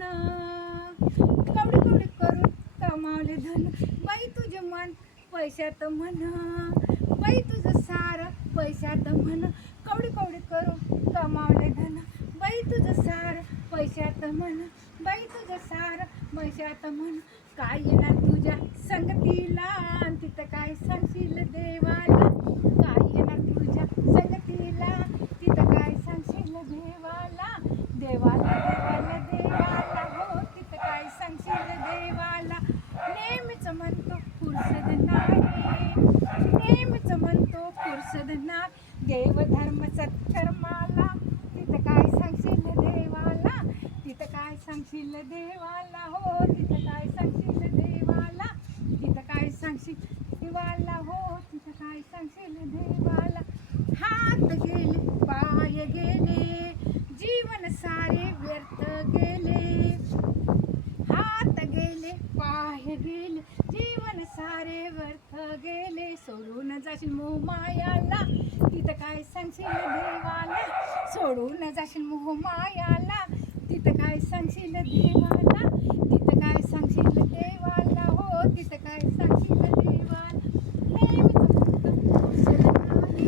कवडी कवडी करून कमावले धन. बाई तुझे मन पैशात म्हण. बाई तुझं सारं पैशात म्हण. कवडी कवडी करून कमावले धन. पैशात बाई तुझं सार मशात म्हण काय येणार तुझ्या संगतीला? तिथं काय सांगशील देवाला? काय येणार तुझ्या संगतीला? तिथं काय सांगशील देवाला? देवाला देवाला देवाला. हो तिथं काय सांगशील देवाला? नेहमीच म्हणतो फुरसद नाही. नेहमीच म्हणतो फुरसद नाही. देव धर्म सत्कर्माला तिथं काय सांगशील देवाला तिथं काय सांगशील देवाला? हो तिथं काय सांगशील देवाला? तिथं काय सांगशील देवाला? हो तिथं काय सांगशील देवाला? हात गेले पाय गेले जीवन सारे व्यर्थ गेले. हात गेले पाय गेले जीवन सारे व्यर्थ गेले. सोडून जाशील मोह मायाला? तिथं काय सांगशील देवाला? सोडून जाशील मोह मायाला? तिथं काय सांगशील देवाला तिथं काय सांगशील देवाला हो तिथं काय सांगशील देवाला नेहमीच म्हणतं फुरसद नाही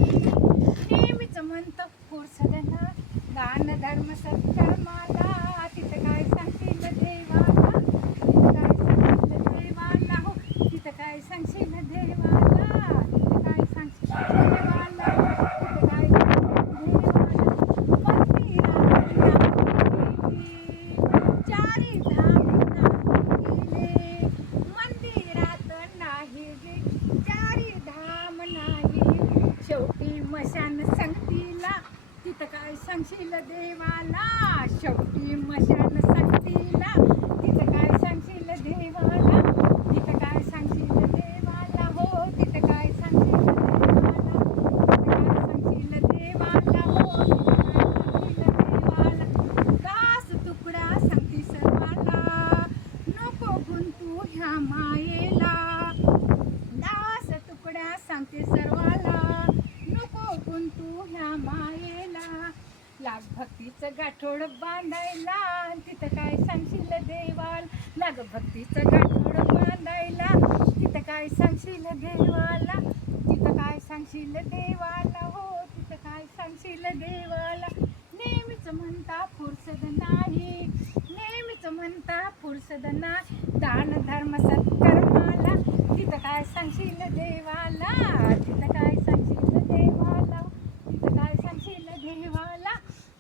नेहमीच म्हणतं फुरसद नाही दान धर्म सत्कर्माला तिथं काय सांगशील देवाला तिथं काय सांगशील देवाला हो तिथं काय सांगशील देवाला तिथं काय सांगशील देवाला तिथं काय सांगशील देवाला चारी धाम नाही गेले मंदिरात नाही गेले चारी धाम नाही गेले. शेवटी मशान संगतीला तिथं काय सांगशील देवाला? शेवटी मशान संगतीला तिथं काय सांगशील देवाला? तिथं काय सांगशील देवाला? हो तिथं काय सांगशील देवाला? सांगशील देवाला? हो तिथं दास तुकडा सांगती सर्वाला. नको गुंतू ह्या मायेला. दास तुकड्या सांगते सर्वाला. नको गुंतू ह्या मायेला. लाग भक्तीचं गाठोड बांधायला तिथं काय सांगशील देवाल? लाग भक्तीचं गाठोड बांधायला तिथं काय सांगशील देवाला? तिथं काय सांगशील देवाला? हो तिथं काय सांगशील देवाला? नेहमीच म्हणता फुरसद नाही नेहमीच म्हणता फुरसद नाही. दान धर्म सत्कर्माला तिथं काय सांगशील देवाला तिथं काय सांगशील देवाला तिथं काय सांगशील देवाला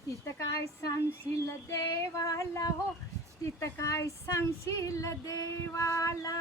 तिथं काय सांगशील देवाला हो? तिथं काय सांगशील देवाला?